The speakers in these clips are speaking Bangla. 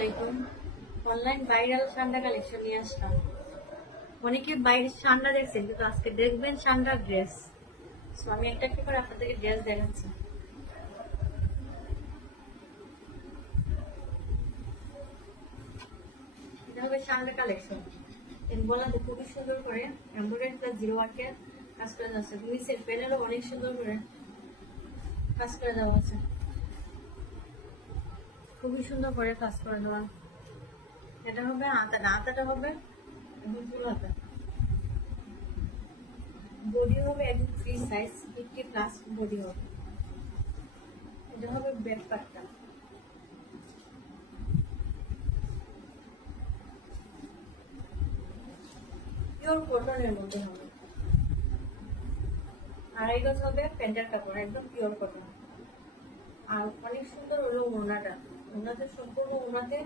আলাইকুম। অনলাইন ভাইরাল সান্ডা কালেকশন নিয়ে আসলাম। অনেকে বাইরে সান্ডা দেখছেন, কিন্তু আজকে দেখবেন সান্ডার ড্রেস। সো আমি একটা একটা করে আপনাদেরকে ড্রেস দেখাচ্ছি। এটা হবে সান্ডা কালেকশন। এর গলাতে খুবই সুন্দর করে এমব্রয়ডারি প্লাস জিরো ওয়ার্কের কাজ করে যাচ্ছে। নিচের প্যানেলও অনেক সুন্দর করে কাজ করে দেওয়া আছে, খুবই সুন্দর করে কাজ করে দেওয়া। এটা হবে হাতাটা, হাতাটা হবে ফুল হাতা। বডি হবে একদম ফ্রি সাইজ 50 প্লাস বডি হবে। এটা হবে ব্যাক পার্টটা। পিওর কটনের মধ্যে হবে। আড়াই গজ হবে প্যান্টের কাপড়, একদম পিওর কটন। আর অনেক সুন্দর হলো ওড়নাটা। ওড়নাতে সম্পূর্ণ ওড়নাতে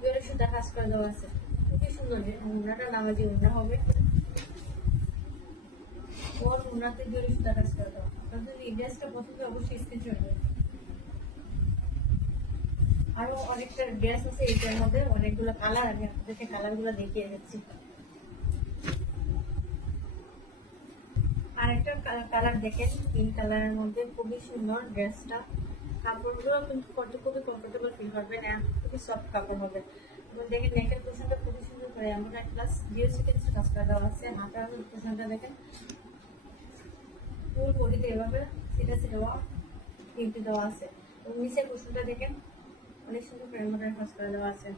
জোরে সুতা কাজ করে দেওয়া আছে, খুবই সুন্দর। ওড়নাটা নামাজি ওড়না হবে, ওর ওড়নাতে জোরে সুতা কাজ করে দেওয়া। আপনার যদি এই ড্রেসটা পছন্দ অবশ্যই স্ক্রিনশট দেবেন। আরো অনেকটা ড্রেস আছে এইটার মধ্যে, অনেকগুলো কালার। আমি আপনাদেরকে কালারগুলো দেখিয়ে দিচ্ছি। আরেকটা কালার দেখেন, পিঙ্ক কালারের মধ্যে খুবই সুন্দর ড্রেসটা। কাপড়গুলো কিন্তু খুবই কমফোর্টেবল ফিল করবেন, খুবই সফট কাপড় হবে। এবং দেখেন নেকের পোশনটা খুবই সুন্দর করে এমব্রয়ডারি প্লাস জিরো সিকোয়েন্স কাজ করা দেওয়া আছে। হাতার পোশনটা দেখেন ফুল বডিতে এভাবে সেটা দেওয়া প্রিন্ট দেওয়া আছে। এবং নিচের পোশনটা দেখেন অনেক সুন্দর করে এমব্রয়ডারি কাজ করা দেওয়া আছে।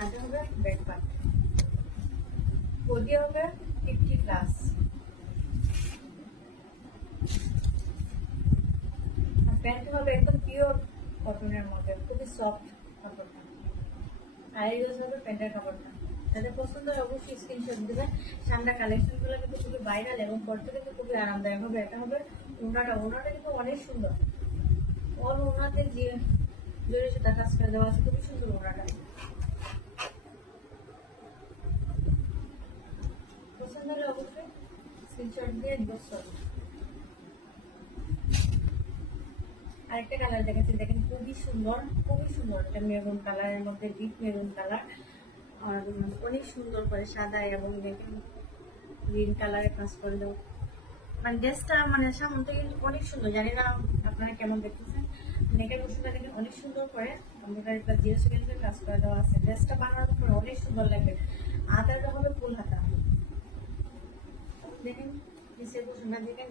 আটা হবে ব্যাক পার্ট, বডি হবে 50 প্লাস। প্যান্ট হবে একদম পিওর কটনের মধ্যে, খুবই সফট কাপড়টা। আর এই হবে প্যান্টের কাপড়টা। যাদের পছন্দ হয় অবশ্যই স্ক্রিনশট দেবেন। সান্ডা কালেকশনগুলো কিন্তু খুবই ভাইরাল এবং পড়তে কিন্তু খুবই আরামদায়ক হবে। এটা হবে ওড়নাটা, ওড়নাটা কিন্তু অনেক সুন্দর। অল ওড়নাতে যে জোরে সেটা কাজ করে দেওয়া আছে, খুবই সুন্দর ওড়নাটা। পছন্দ হলে অবশ্যই স্ক্রিনশট দিয়ে দোস্ত। আরেকটা কালার দেখাচ্ছি, দেখেন খুবই সুন্দর, খুবই সুন্দর। এটা মেরুন কালারের মধ্যে ডিপ মেরুন কালার, আর অনেক সুন্দর করে সাদা এবং দেখেন গ্রিন কালারে কাজ করে দাও। মানে ড্রেসটা মানে সামন থেকে কিন্তু অনেক সুন্দর। জানি না আপনারা কেমন দেখতেছেন। নেকের পোশনটা দেখেন অনেক সুন্দর করে এমব্রয়ডারি প্লাস জিরো সিকোয়েন্সের কাজ করে দেওয়া আছে। ড্রেসটা বানানোর পর অনেক সুন্দর লাগবে। হাতাটা হবে ফুল হাতা। দেখেন নিচের পোশনটা দেখেন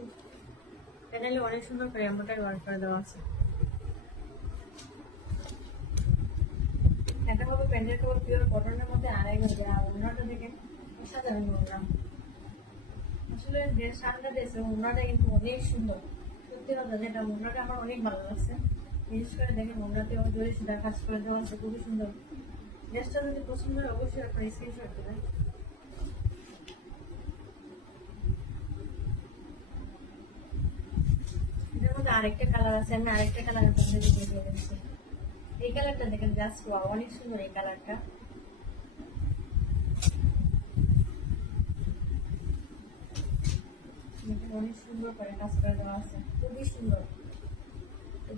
প্যানেলে অনেক সুন্দর করে এমব্রয়ডারি ওয়ার্ক করে দেওয়া আছে। এটা হবে প্যান্টের কাপড় পিওর কটনের মধ্যে আড়াই গজ। আর ওড়নাটা দেখেন অসাধারণ ওড়না। আসলে সানটা ড্রেসের ওড়নাটা কিন্তু অনেক সুন্দর, সত্যি কথা যেটা। ওড়নাটা আমার অনেক ভালো লাগছে। বিশেষ করে দেখেন ওড়নাতে আমার জোরে সুতা কাজ করে দেওয়া আছে, খুবই সুন্দর। ড্রেসটা যদি পছন্দ হয় অবশ্যই আপনার স্ক্রিনশট দেবেন। এটার মধ্যে আরেকটা কালার আছে, আমি আরেকটা কালার আপনাদের দিয়ে দিচ্ছি। এই কালারটা দেখেন জাস্ট ওয়াও, অনেক সুন্দর এই কালারটা। অনেক সুন্দর করে কাজ করে দেওয়া আছে, খুবই সুন্দর।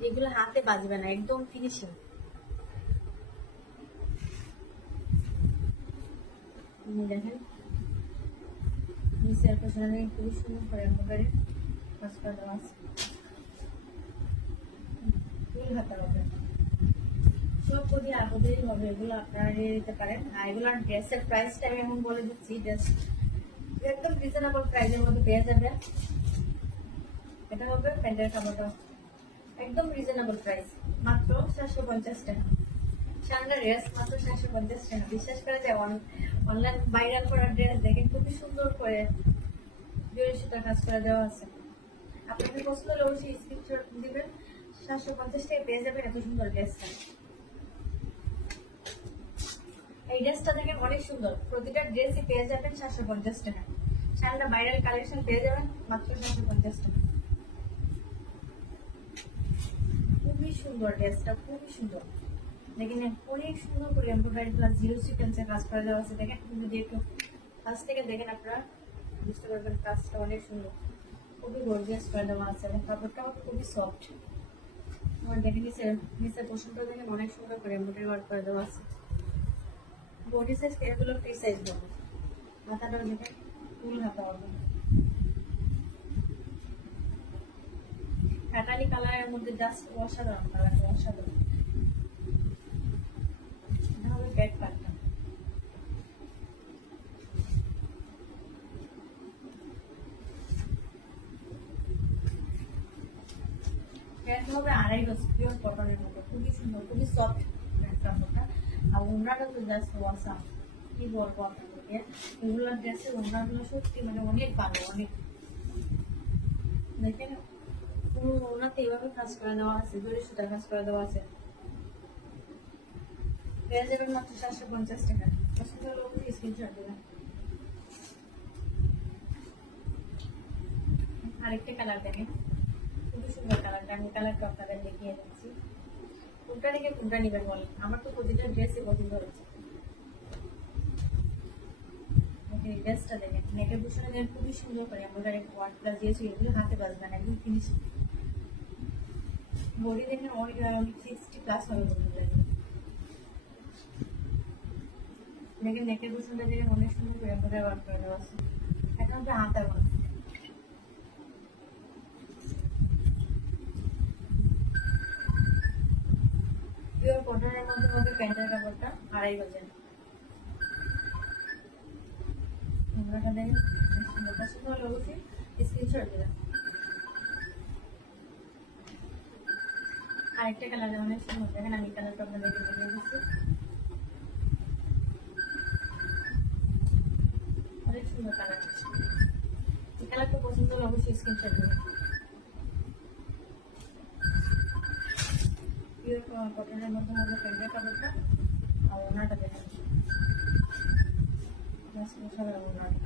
যেগুলো হাতে বাজবে না, একদম ফিনিশিং। দেখেন নিচের পেছনে খুবই সুন্দর করে এমব্রয়ডারি কাজ করে দেওয়া আছে। ফুল হাতা হবে, সব বডি আলাদাই হবে। এগুলো আপনারা নিয়ে নিতে পারেন। আর এগুলোর ড্রেসের প্রাইসটা আমি এখন বলে দিচ্ছি। ড্রেস একদম রিজনেবল প্রাইসের মধ্যে পেয়ে যাবেন। এটা হবে প্যান্টের কাপড়টা, একদম রিজনেবল প্রাইস, মাত্র 750 টাকা। সামনে ড্রেস মাত্র 750 টাকা। বিশ্বাস করে যে অনলাইন ভাইরাল করা ড্রেস দেখে খুবই সুন্দর করে জোরে সুতা কাজ করে দেওয়া আছে। আপনাদের পছন্দ হলে অবশ্যই স্ক্রিনশট দিবেন। 750 টাকা পেয়ে যাবেন এত সুন্দর ড্রেসটা। এই ড্রেসটা দেখেন অনেক সুন্দর, প্রতিটা ড্রেসই পেয়ে যাবেন 750 টাকা। সামনে ভাইরাল কালেকশন পেয়ে যাবেন মাত্র 750 টাকা। খুবই সুন্দর ড্রেসটা, খুবই সুন্দর। দেখেন অনেক সুন্দর করে এমব্রয়ডারি প্লাস জিরো সিকোয়েন্সের কাজ করে দেওয়া আছে। দেখেন যদি একটু কাছ থেকে দেখেন আপনারা বুঝতে পারবেন কাজটা অনেক সুন্দর, খুবই গর্জিয়াস করে দেওয়া আছে এবং কাপড়টাও খুবই সফট। আমার দেখে নিচের পোর্শনটা দেখে অনেক সুন্দর করে এমব্রয়ডারি ওয়ার্ক করে দেওয়া আছে। বডি সাইজ এগুলো ফ্রি সাইজ দেবো। মাথাটাও দেখে ফুল হাতা হবে। কাটালি কালারের মধ্যে জাস্ট অসাধারণ কালার, অসাধারণ। এটা হবে ব্যাক পার্টটা। প্যান্ট হবে 2.5 গজ পিওর কটনের মধ্যে, খুবই সুন্দর, খুবই সফট প্যান্ট কাপড়টা। আর ওড়নাটা তো জাস্ট ওয়াসাম, কি বলবো আপনাদেরকে। এগুলোর ড্রেসের ওড়নাগুলো সত্যি মানে অনেক ভালো, অনেক। দেখেন পুরো ওড়নাতে এইভাবে কাজ করে দেওয়া আছে, জরি সুতার কাজ করে দেওয়া আছে। পেয়ে যাবেন মাত্র 750 টাকা। পছন্দ হলে অবশ্যই স্ক্রিনশট দেবেন। আরেকটা কালার দেখেন, খুবই সুন্দর কালারটা। আমি কালারটা আপনাদের দেখিয়ে দিচ্ছি। কোনটা থেকে কোনটা নিবেন বলেন? আমার তো প্রতিটা ড্রেসই পছন্দ হয়েছে। এই ড্রেসটা দেখেন, নেকের পিছনে দেখেন খুবই সুন্দর করে আমাদের ওয়ার্ক প্লাস দিয়েছি। এগুলো হাতে বাজবেন, একদম ফিনিশ। বডি দেখেন অনেক 60+ হবে বলতে পারি। দেখেন নেকের পিছনটা দেখেন অনেক সুন্দর করে আমাদের ওয়ার্ক করে দেওয়া আছে। এখন তো হাতে বাজ। পিওর কটনের মধ্যে হবে প্যান্টের কাপড়টা, 2.5 গজের। ওড়নাটা দেখেন সুন্দর, পছন্দ হলে অবশ্যই স্ক্রিনশট দেবেন। আরেকটা কালার অনেক সুন্দর দেখেন, আমি কালারটা আপনাদেরকে দেখিয়ে দিচ্ছি। অনেক সুন্দর কালার। এই কালারটা পছন্দ হলে অবশ্যই স্ক্রিনশট দেবেন। পিওর কটনের মধ্যে হবে প্যান্টের কাপড়টা। আর ওড়নাটা দেখেন, ওড়নাটা